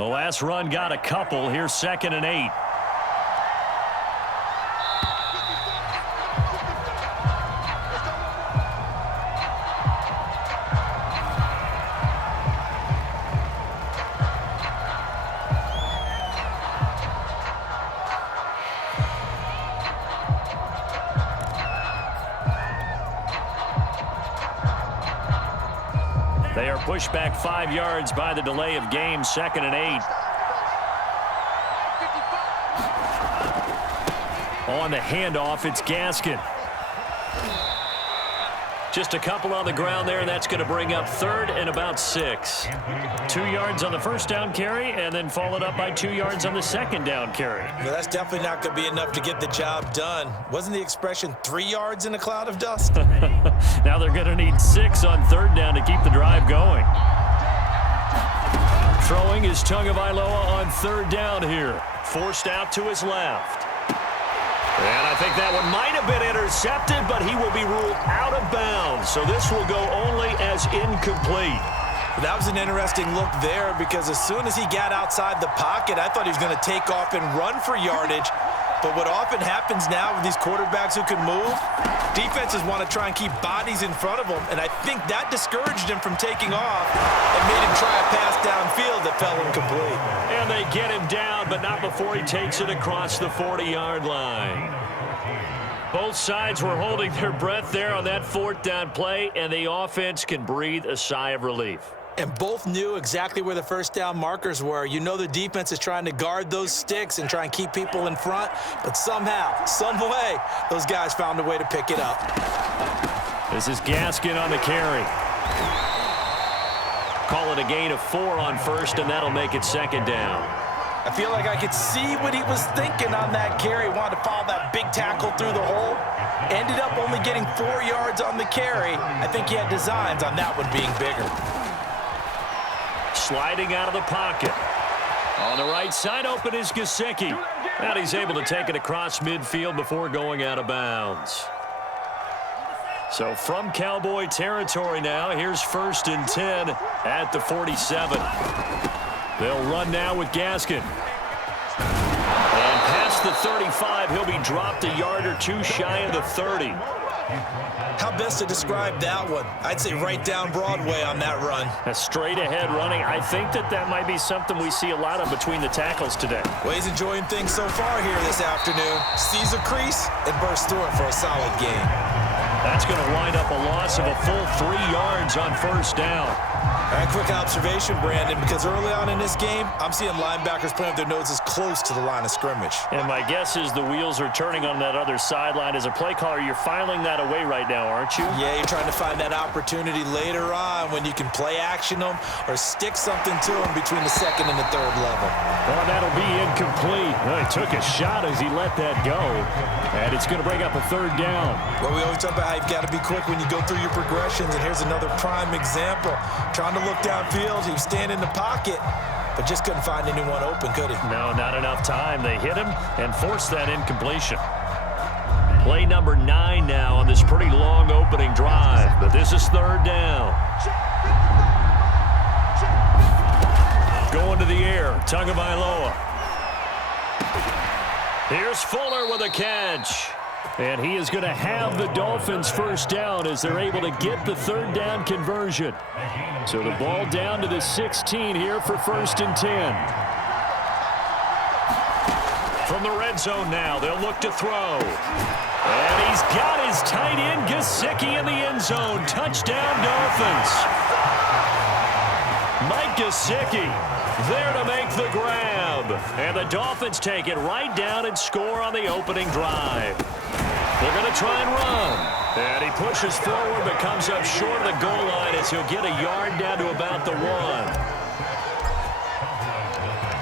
The last run got a couple. Here's 2nd and 8. They are pushed back 5 yards by the delay of game. 2nd and 8. On the handoff, it's Gaskin. Just a couple on the ground there, and that's going to bring up 3rd and about 6. 2 yards on the first down carry, and then followed up by 2 yards on the second down carry. Well, that's definitely not going to be enough to get the job done. Wasn't the expression 3 yards in a cloud of dust? Now they're going to need 6 on 3rd down to keep the drive going. Throwing is Tagovailoa on 3rd down here. Forced out to his left. And I think that one might have been intercepted, but he will be ruled out of bounds. So this will go only as incomplete. That was an interesting look there because as soon as he got outside the pocket, I thought he was going to take off and run for yardage. But what often happens now with these quarterbacks who can move, defenses want to try and keep bodies in front of them. And I think that discouraged him from taking off and made him try a pass downfield that fell incomplete. And they get him down, but not before he takes it across the 40-yard line. Both sides were holding their breath there on that 4th down play, and the offense can breathe a sigh of relief. And both knew exactly where the first down markers were. You know the defense is trying to guard those sticks and try and keep people in front, but somehow, some way, those guys found a way to pick it up. This is Gaskin on the carry. Call it a gain of 4 on 1st, and that'll make it 2nd down. I feel like I could see what he was thinking on that carry. Wanted to follow that big tackle through the hole. Ended up only getting 4 yards on the carry. I think he had designs on that one being bigger. Sliding out of the pocket. On the right side, open is Gesicki. And he's able to take it across midfield before going out of bounds. So from Cowboy territory now, here's 1st and 10 at the 47. They'll run now with Gaskin. And past the 35, he'll be dropped a yard or 2 shy of the 30. How best to describe that one? I'd say right down Broadway on that run. A straight ahead running. I think that might be something we see a lot of between the tackles today. Well, he's enjoying things so far here this afternoon. Sees a crease and bursts through it for a solid gain. That's going to wind up a loss of a full 3 yards on 1st down. All right, quick observation, Brandon, because early on in this game, I'm seeing linebackers playing with their noses close to the line of scrimmage. And my guess is the wheels are turning on that other sideline. As a play caller, you're filing that away right now, aren't you? Yeah, you're trying to find that opportunity later on when you can play action them or stick something to them between the 2nd and the 3rd level. Well, that'll be incomplete. Well, he took a shot as he let that go. And it's going to bring up a 3rd down. Well, we always talk about how you've got to be quick when you go through your progressions, and here's another prime example. Trying to look downfield, he was standing in the pocket, but just couldn't find anyone open, could he? No, not enough time. They hit him and forced that incompletion. Play number 9 now on this pretty long opening drive, but this is 3rd down. Going to the air, Tagovailoa. Here's Fuller with a catch. And he is going to have the Dolphins' first down as they're able to get the 3rd down conversion. So the ball down to the 16 here for 1st and 10. From the red zone now, they'll look to throw. And he's got his tight end, Gesicki, in the end zone. Touchdown, Dolphins. Mike Gesicki there to make the grab. And the Dolphins take it right down and score on the opening drive. They're going to try and run. And he pushes forward but comes up short of the goal line as he'll get a yard down to about the 1.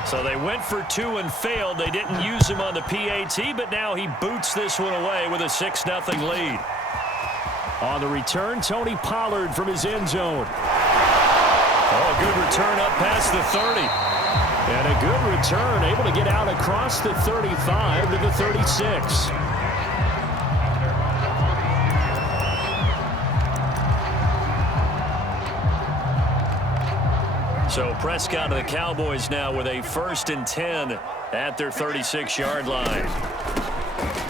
So they went for 2 and failed. They didn't use him on the PAT, but now he boots this one away with a 6-0 lead. On the return, Tony Pollard from his end zone. Oh, a good return up past the 30. And a good return, able to get out across the 35 to the 36. So Prescott and the Cowboys now with a 1st and 10 at their 36-yard line.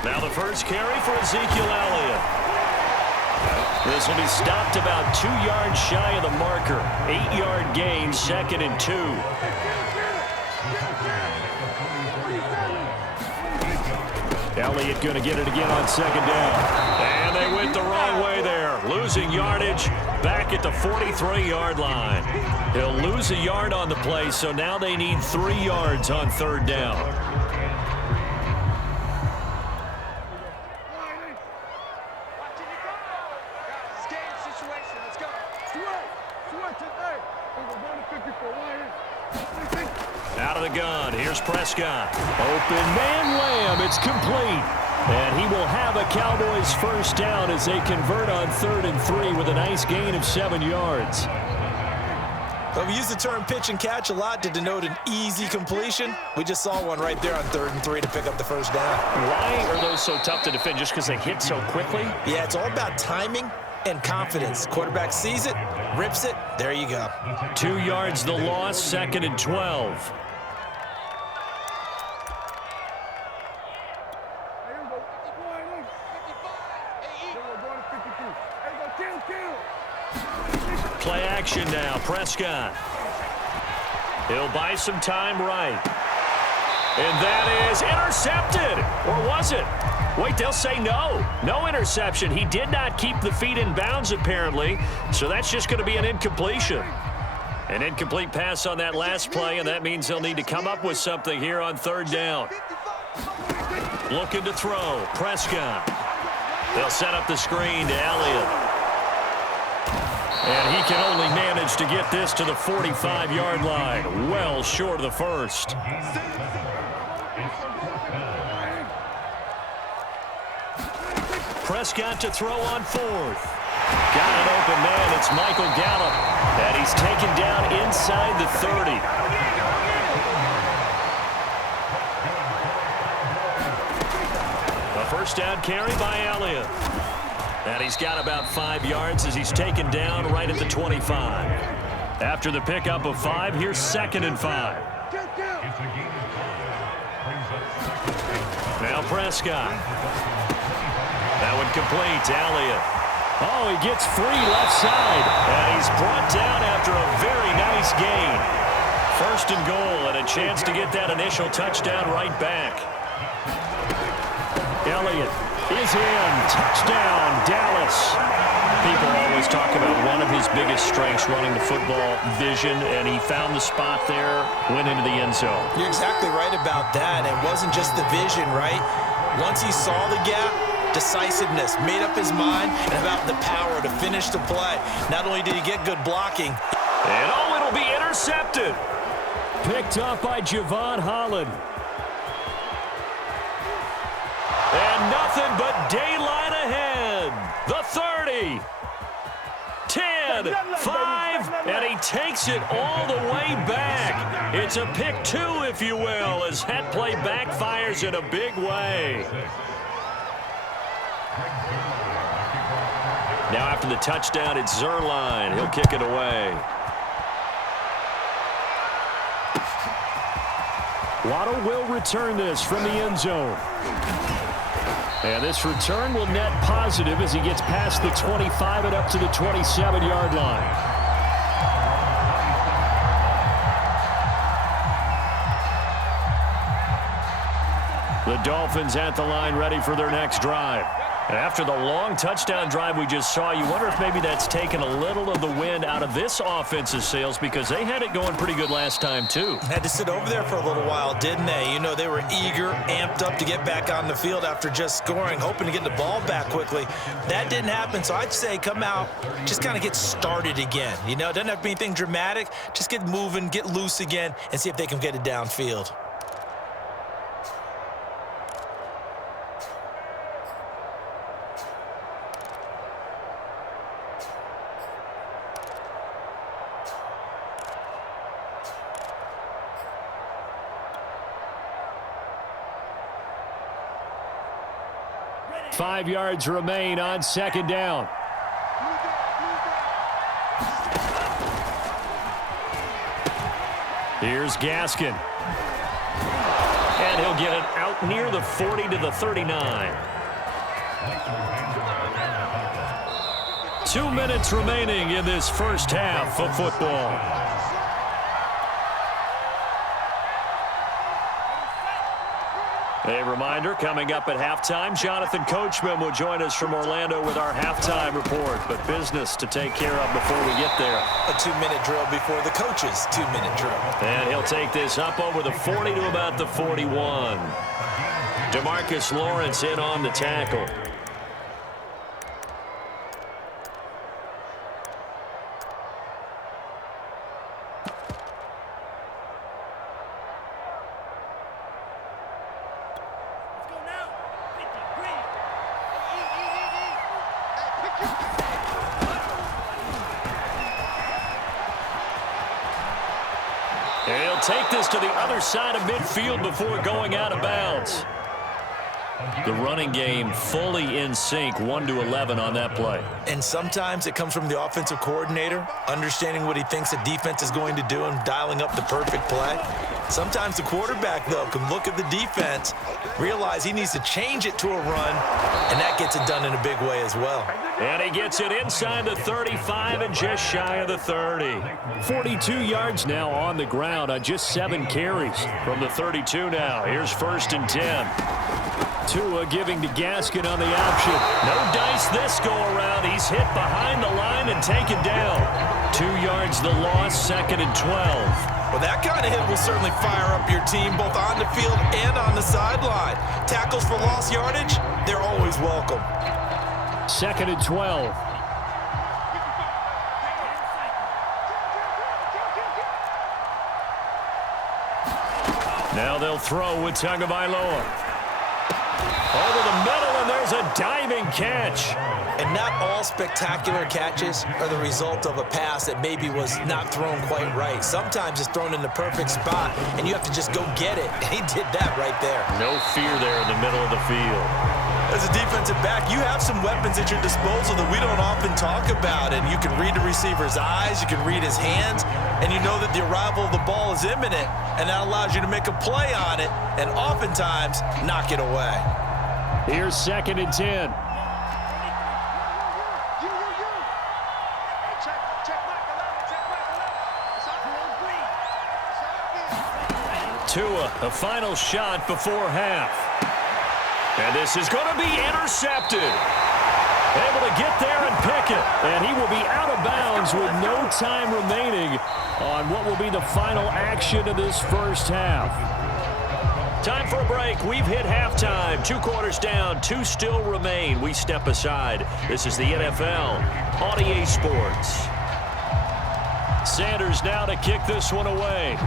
Now the first carry for Ezekiel Elliott. This will be stopped about 2 yards shy of the marker. 8-yard gain, 2nd and 2. Elliott going to get it again on 2nd down. And they went the wrong way there. Losing yardage back at the 43-yard line. He'll lose a yard on the play, so now they need 3 yards on 3rd down. Out of the gun, here's Prescott. Open man Lamb, it's complete. And he will have a Cowboys 1st down as they convert on 3rd and 3 with a nice gain of 7 yards. But we use the term pitch and catch a lot to denote an easy completion. We just saw one right there on 3rd and 3 to pick up the 1st down. Why are those so tough to defend? Just because they hit so quickly? Yeah, it's all about timing and confidence. Quarterback sees it, rips it, there you go. 2 yards the loss, 2nd and 12. Play action now, Prescott. He'll buy some time right. And that is intercepted. Or was it? Wait, they'll say no. No interception. He did not keep the feet in bounds, apparently. So that's just going to be an incompletion. An incomplete pass on that last play, and that means they'll need to come up with something here on 3rd down. Looking to throw. Prescott. They'll set up the screen to Elliott. And he can only manage to get this to the 45-yard line. Well short of the 1st. Prescott to throw on 4th. Got an open man. It's Michael Gallup. And he's taken down inside the 30. A 1st down carry by Elliott. And he's got about 5 yards as he's taken down right at the 25. After the pickup of 5, here's 2nd and 5. Now Prescott. That one complete to Elliott. Oh, he gets free left side. And he's brought down after a very nice gain. 1st and goal and a chance to get that initial touchdown right back. Elliott is in. Touchdown, Dallas. People always talk about one of his biggest strengths running the football, vision, and he found the spot there, went into the end zone. You're exactly right about that. It wasn't just the vision, right? Once he saw the gap, decisiveness, made up his mind, and about the power to finish the play. Not only did he get good blocking. And it'll be intercepted. Picked up by Javon Holland. And nothing but daylight ahead. The 30. 10, 5, and he takes it all the way back. It's a pick 2, if you will, as that play backfires in a big way. Now after the touchdown, it's Zerline. He'll kick it away. Waddle will return this from the end zone. And this return will net positive as he gets past the 25 and up to the 27-yard line. The Dolphins at the line ready for their next drive. And after the long touchdown drive we just saw, you wonder if maybe that's taken a little of the wind out of this offense's sails because they had it going pretty good last time too. Had to sit over there for a little while, didn't they? You know, they were eager, amped up to get back on the field after just scoring, hoping to get the ball back quickly. That didn't happen, so I'd say come out, just kind of get started again. You know, it doesn't have to be anything dramatic. Just get moving, get loose again, and see if they can get it downfield. Five yards remain on second down. Here's Gaskin. And he'll get it out near the 40 to the 39. 2 minutes remaining in this first half of football. A reminder, coming up at halftime, Jonathan Coachman will join us from Orlando with our halftime report, but business to take care of before we get there. A 2-minute drill before the coach's 2-minute drill. And he'll take this up over the 40 to about the 41. DeMarcus Lawrence in on the tackle. He'll take this to the other side of midfield before going out of bounds. The running game fully in sync, 1 to 11 on that play. And sometimes it comes from the offensive coordinator, understanding what he thinks the defense is going to do and dialing up the perfect play. Sometimes the quarterback, though, can look at the defense, realize he needs to change it to a run, and that gets it done in a big way as well. And he gets it inside the 35 and just shy of the 30. 42 yards now on the ground on just 7 carries from the 32 now. Here's 1st and 10. Tua giving to Gaskin on the option. No dice this go around. He's hit behind the line and taken down. 2 yards the loss, 2nd and 12. Well, that kind of hit will certainly fire up your team both on the field and on the sideline. Tackles for lost yardage, they're always welcome. 2nd and 12. Now they'll throw with Tagovailoa. Over the middle, and there's a diving catch. And not all spectacular catches are the result of a pass that maybe was not thrown quite right. Sometimes it's thrown in the perfect spot, and you have to just go get it. And he did that right there. No fear there in the middle of the field. As a defensive back, you have some weapons at your disposal that we don't often talk about. And you can read the receiver's eyes, you can read his hands, and you know that the arrival of the ball is imminent. And that allows you to make a play on it and oftentimes knock it away. Here's 2nd and 10. Tua, the final shot before half. And this is going to be intercepted. Able to get there and pick it. And he will be out of bounds with no time remaining on what will be the final action of this first half. Time for a break. We've hit halftime. 2 quarters down, 2 still remain. We step aside. This is the NFL on EA Sports. Sanders now to kick this one away.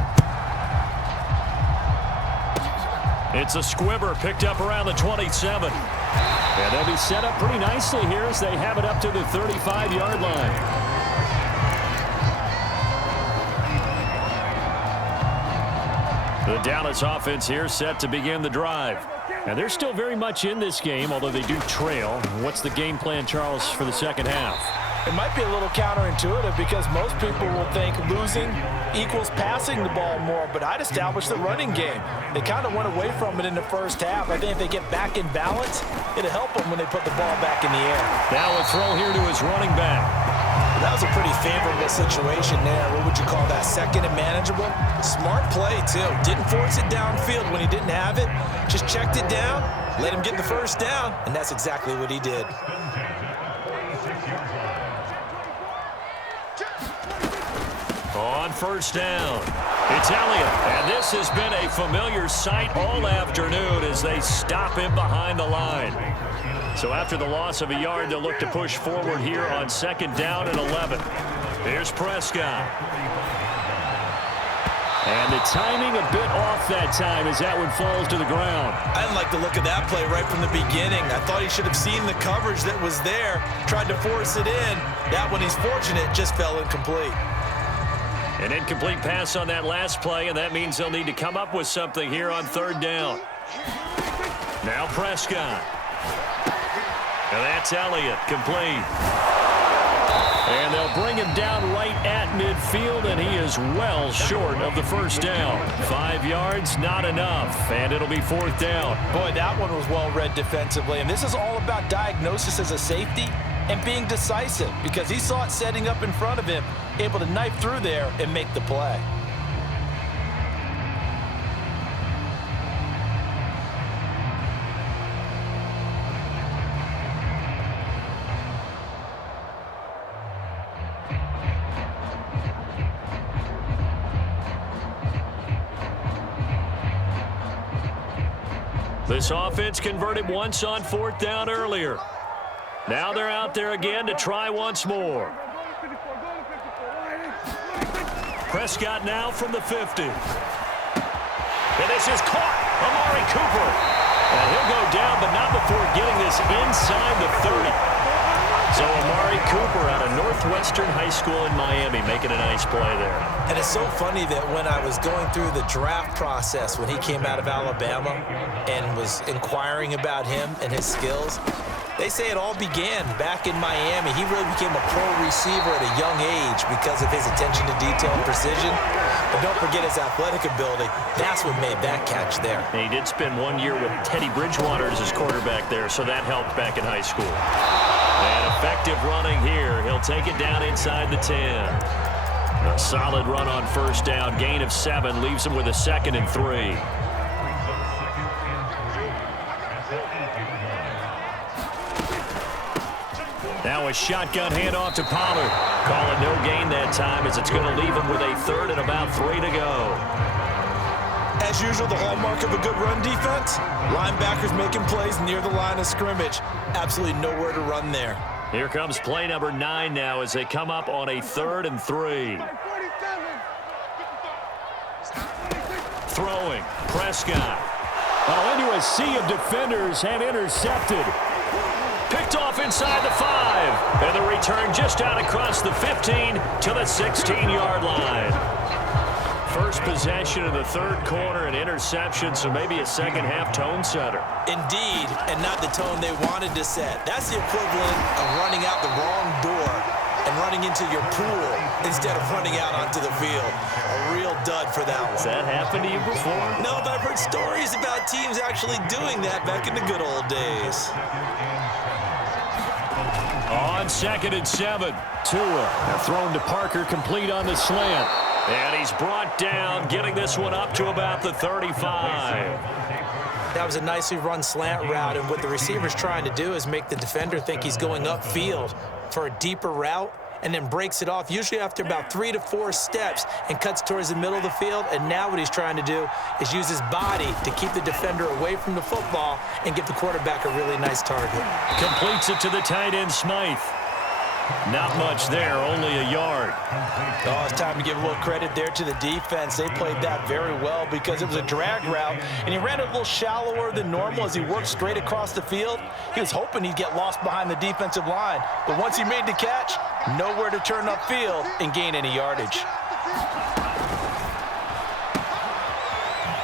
It's a squibber picked up around the 27. And they'll be set up pretty nicely here as they have it up to the 35-yard line. The Dallas offense here set to begin the drive. And they're still very much in this game, although they do trail. What's the game plan, Charles, for the second half? It might be a little counterintuitive because most people will think losing equals passing the ball more, but I'd establish the running game. They kind of went away from it in the first half. I think if they get back in balance, it'll help them when they put the ball back in the air. Now a throw here to his running back. That was a pretty favorable situation there. What would you call that? 2nd and manageable? Smart play, too. Didn't force it downfield when he didn't have it. Just checked it down, let him get the first down, and that's exactly what he did. On 1st down, it's Elliott. And this has been a familiar sight all afternoon as they stop him behind the line. So after the loss of a yard, they'll look to push forward here on 2nd down and 11. Here's Prescott. And the timing a bit off that time as that one falls to the ground. I didn't like the look of that play right from the beginning. I thought he should have seen the coverage that was there, tried to force it in. That one, he's fortunate, just fell incomplete. An incomplete pass on that last play, and that means they'll need to come up with something here on 3rd down. Now Prescott. And that's Elliott, complete. And they'll bring him down right at midfield, and he is well short of the first down. 5 yards, not enough, and it'll be 4th down. Boy, that one was well read defensively, and this is all about diagnosis as a safety and being decisive because he saw it setting up in front of him, able to knife through there and make the play. This offense converted once on 4th down earlier. Now they're out there again to try once more. Prescott now from the 50. And this is caught. Amari Cooper. And he'll go down, but not before getting this inside the 30. So Amari Cooper out of Northwestern High School in Miami making a nice play there. And it's so funny that when I was going through the draft process when he came out of Alabama and was inquiring about him and his skills, they say it all began back in Miami. He really became a pro receiver at a young age because of his attention to detail and precision. But don't forget his athletic ability. That's what made that catch there. And he did spend 1 year with Teddy Bridgewater as his quarterback there, so that helped back in high school. And effective running here. He'll take it down inside the 10. A solid run on 1st down. Gain of 7 leaves him with a 2nd and 3. Now a shotgun handoff to Pollard. Call it no gain that time as it's going to leave him with a 3rd and about 3 to go. As usual, the hallmark of a good run defense, linebackers making plays near the line of scrimmage. Absolutely nowhere to run there. Here comes play number 9 now as they come up on a 3rd and 3. Throwing, Prescott. Oh, into a sea of defenders and intercepted. Picked off inside the 5. And the return just out across the 15 to the 16-yard line. First possession of the 3rd quarter, an interception, so maybe a second-half tone setter. Indeed, and not the tone they wanted to set. That's the equivalent of running out the wrong door and running into your pool instead of running out onto the field. A real dud for that one. Has that happened to you before? No, but I've heard stories about teams actually doing that back in the good old days. On 2nd and 7, Tua. Now thrown to Parker, complete on the slant. And he's brought down, getting this one up to about the 35. That was a nicely run slant route, and what the receiver's trying to do is make the defender think he's going upfield for a deeper route and then breaks it off, usually after about 3 to 4 steps, and cuts towards the middle of the field. And now what he's trying to do is use his body to keep the defender away from the football and give the quarterback a really nice target. Completes it to the tight end, Smythe. Not much there, only a yard. Oh, it's time to give a little credit there to the defense. They played that very well because it was a drag route, and he ran it a little shallower than normal as he worked straight across the field. He was hoping he'd get lost behind the defensive line, but once he made the catch, nowhere to turn upfield and gain any yardage.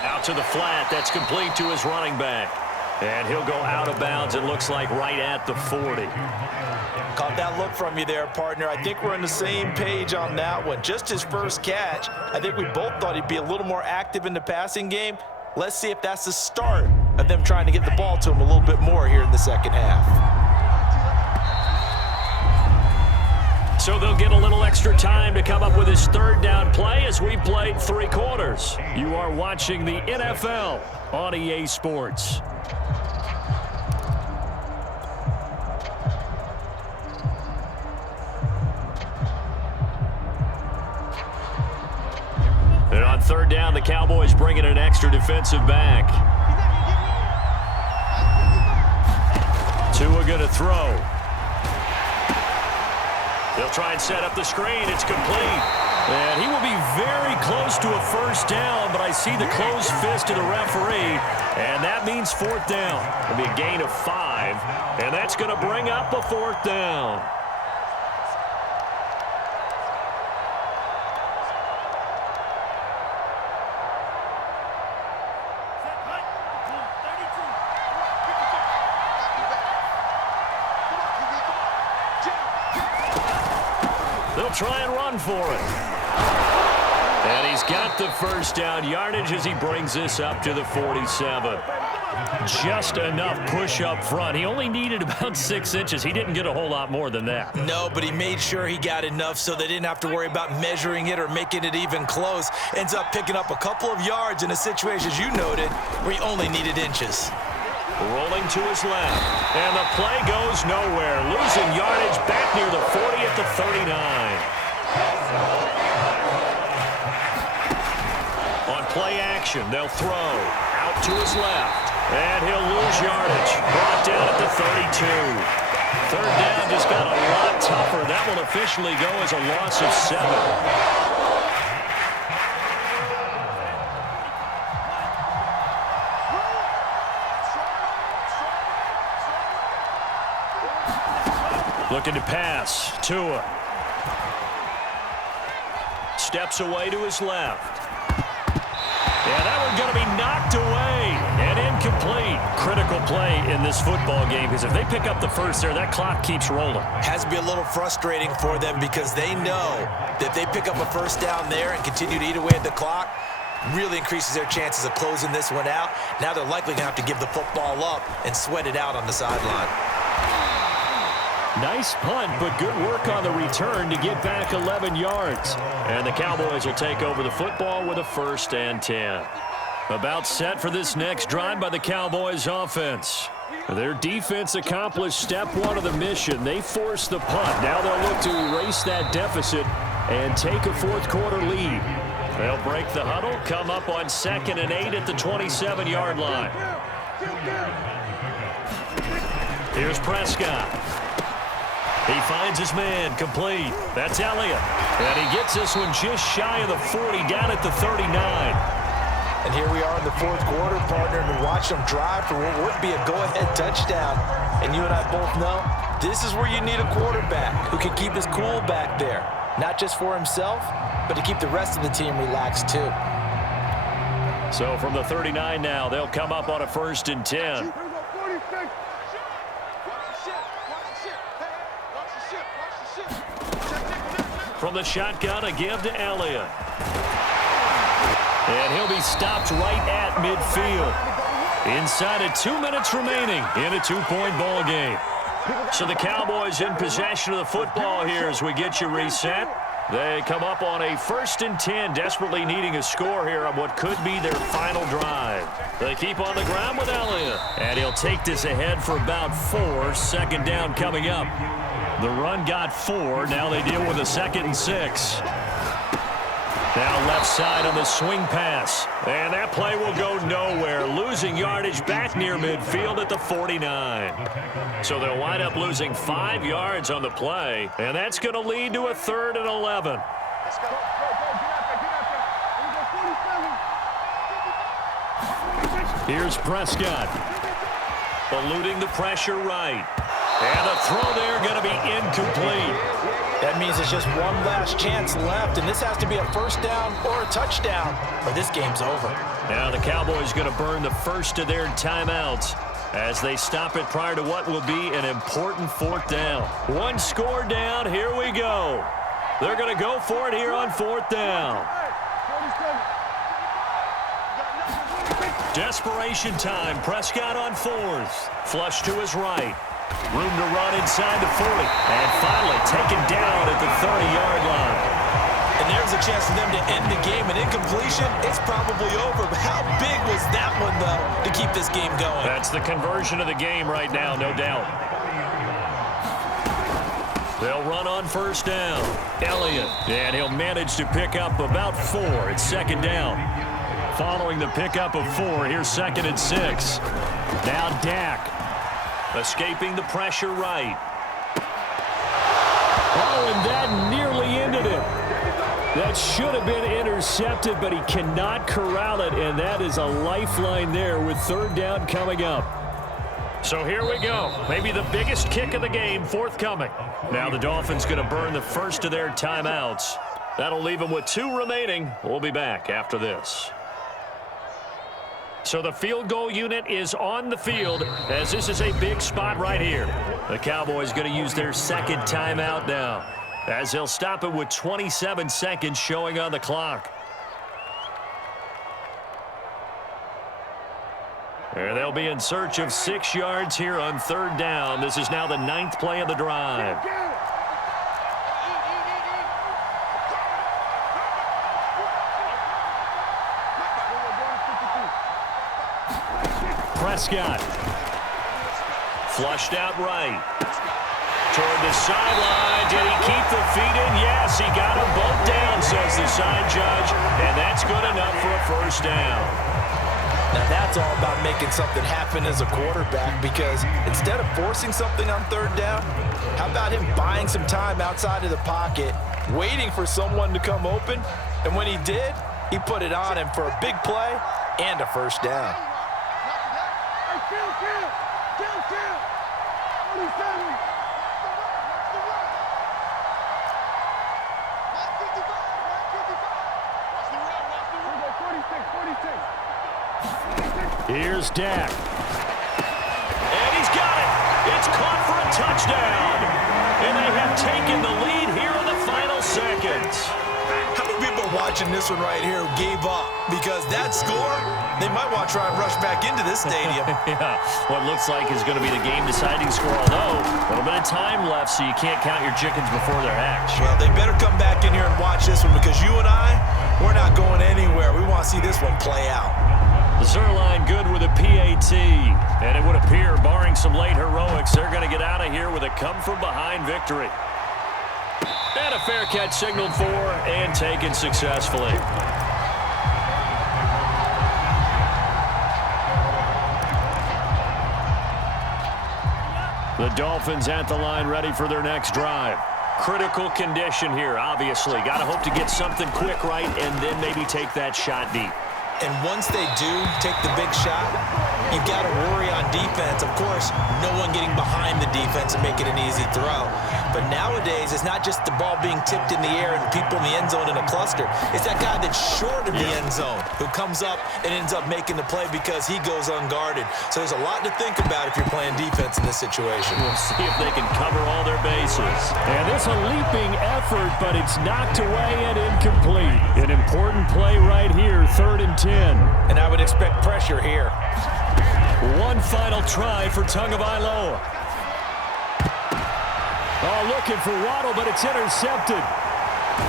Out to the flat, that's complete to his running back. And he'll go out of bounds, it looks like right at the 40. Caught that look from you there, partner. I think we're on the same page on that one. Just his first catch, I think we both thought he'd be a little more active in the passing game. Let's see if that's the start of them trying to get the ball to him a little bit more here in the second half. So they'll get a little extra time to come up with his 3rd down play as we played 3 quarters. You are watching the NFL on EA Sports. And on 3rd down, the Cowboys bring in an extra defensive back. Tua going to throw. They'll try and set up the screen. It's complete. And he will be very close to a first down, but I see the closed fist of the referee, and that means 4th down. It'll be a gain of 5, and that's going to bring up a 4th down. try and run for it. And he's got the first down yardage as he brings this up to the 47. Just enough push up front. He only needed about 6 inches. He didn't get a whole lot more than that. No, but he made sure he got enough so they didn't have to worry about measuring it or making it even close. Ends up picking up a couple of yards in a situation, as you noted, where he only needed inches. Rolling to his left. And the play goes nowhere. Losing yardage back near the 40 at the 39. On play action, they'll throw. Out to his left. And he'll lose yardage. Brought down at the 32. Third down just got a lot tougher. That will officially go as a loss of 7. Looking to pass. Tua. Steps away to his left. Yeah, that one's going to be knocked away and incomplete. Critical play in this football game because if they pick up the first there, that clock keeps rolling. Has to be a little frustrating for them because they know that if they pick up a first down there and continue to eat away at the clock, really increases their chances of closing this one out. Now they're likely going to have to give the football up and sweat it out on the sideline. Nice punt, but good work on the return to get back 11 yards. And the Cowboys will take over the football with a 1st and 10. About set for this next drive by the Cowboys offense. Their defense accomplished step 1 of the mission. They forced the punt. Now they'll look to erase that deficit and take a 4th quarter lead. They'll break the huddle, come up on 2nd and 8 at the 27-yard line. Here's Prescott. He finds his man, complete. That's Elliott. And he gets this one just shy of the 40, down at the 39. And here we are in the 4th quarter, partner, and watch them drive for what would be a go-ahead touchdown. And you and I both know this is where you need a quarterback who can keep his cool back there. Not just for himself, but to keep the rest of the team relaxed too. So from the 39 now, they'll come up on a 1st and 10. From the shotgun, a give to Elliott. And he'll be stopped right at midfield. Inside of 2 minutes remaining in a 2-point ball game. So the Cowboys in possession of the football here as we get you reset. They come up on a 1st and 10, desperately needing a score here on what could be their final drive. They keep on the ground with Elliott. And he'll take this ahead for about 4. 2nd down coming up. The run got 4. Now they deal with a 2nd and 6. Now left side on the swing pass. And that play will go nowhere. Losing yardage back near midfield at the 49. So they'll wind up losing 5 yards on the play. And that's going to lead to a 3rd and 11. Here's Prescott. Eluding the pressure right. And the throw there going to be incomplete. That means it's just one last chance left, and this has to be a 1st down or a touchdown, or this game's over. Now the Cowboys going to burn the first of their timeouts as they stop it prior to what will be an important 4th down. 1 score down. Here we go. They're going to go for it here on 4th down. Desperation time. Prescott on 4th. Flush to his right. Room to run inside the 40. And finally taken down at the 30-yard line. And there's a chance for them to end the game. An incompletion, it's probably over. But how big was that one, though, to keep this game going? That's the conversion of the game right now, no doubt. They'll run on 1st down. Elliott. And he'll manage to pick up about 4. It's 2nd down. Following the pickup of 4, here's 2nd and 6. Now Dak. Escaping the pressure right. Oh, and that nearly ended it. That should have been intercepted, but he cannot corral it, and that is a lifeline there with 3rd down coming up. So here we go. Maybe the biggest kick of the game forthcoming. Now the Dolphins going to burn the first of their timeouts. That'll leave them with 2 remaining. We'll be back after this. So the field goal unit is on the field as this is a big spot right here. The Cowboys going to use their 2nd timeout now. as they'll stop it with 27 seconds showing on the clock. And they'll be in search of 6 yards here on 3rd down. This is now the 9th play of the drive. Prescott. Flushed out right. Toward the sideline. Did he keep the feet in? Yes, he got them both down, says the side judge. And that's good enough for a 1st down. Now that's all about making something happen as a quarterback, because instead of forcing something on 3rd down, how about him buying some time outside of the pocket, waiting for someone to come open, and when he did, he put it on him for a big play and a 1st down. Here's Dak. And he's got it. It's caught for a touchdown. And they have taken the lead here in the final seconds. How many people watching this one right here who gave up? Because that score, they might want to try and rush back into this stadium. Yeah, what looks like is going to be the game-deciding score, although a little bit of time left, so you can't count your chickens before they're hatched. Well, they better come back in here and watch this one, because you and I, we're not going anywhere. We want to see this one play out. Zerline good with a PAT, and it would appear, barring some late heroics, they're going to get out of here with a come-from-behind victory. And a fair catch signaled for and taken successfully. The Dolphins at the line ready for their next drive. Critical condition here, obviously. Got to hope to get something quick right and then maybe take that shot deep. And once they do take the big shot, you've got to worry on defense. Of course, no one getting behind the defense and make it an easy throw. But nowadays, it's not just the ball being tipped in the air and people in the end zone in a cluster. It's that guy that's short of the end zone who comes up and ends up making the play because he goes unguarded. So there's a lot to think about if you're playing defense in this situation. We'll see if they can cover all their bases. And it's a leaping effort, but it's knocked away and incomplete. An important play right here, 3rd and 10. And I would expect pressure here. One final try for Tagovailoa. Oh, looking for Waddle, but it's intercepted.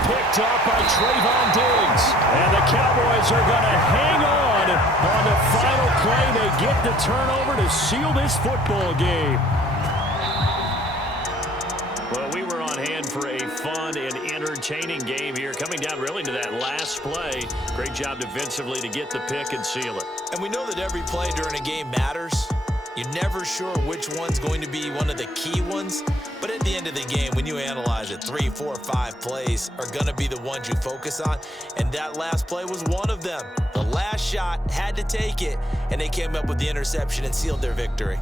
Picked off by Trayvon Diggs. And the Cowboys are going to hang on the final play. They get the turnover to seal this football game. Well, we were on hand for a fun and entertaining game here, coming down really to that last play. Great job defensively to get the pick and seal it. And we know that every play during a game matters. You're never sure which one's going to be one of the key ones. But at the end of the game, when you analyze it, 3, 4, 5 plays are going to be the ones you focus on. And that last play was one of them. The last shot had to take it, and they came up with the interception and sealed their victory.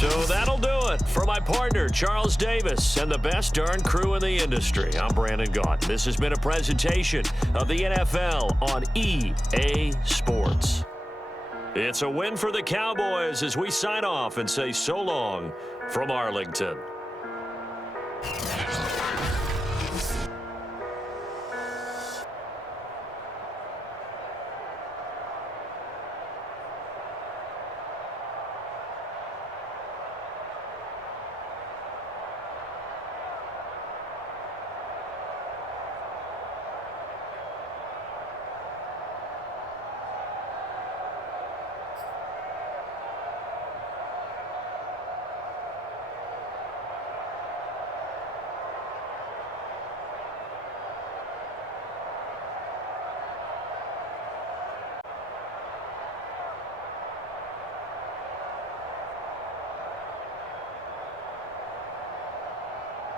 So that'll do it for my partner, Charles Davis, and the best darn crew in the industry. I'm Brandon Gaudin. This has been a presentation of the NFL on EA Sports. It's a win for the Cowboys as we sign off and say so long from Arlington.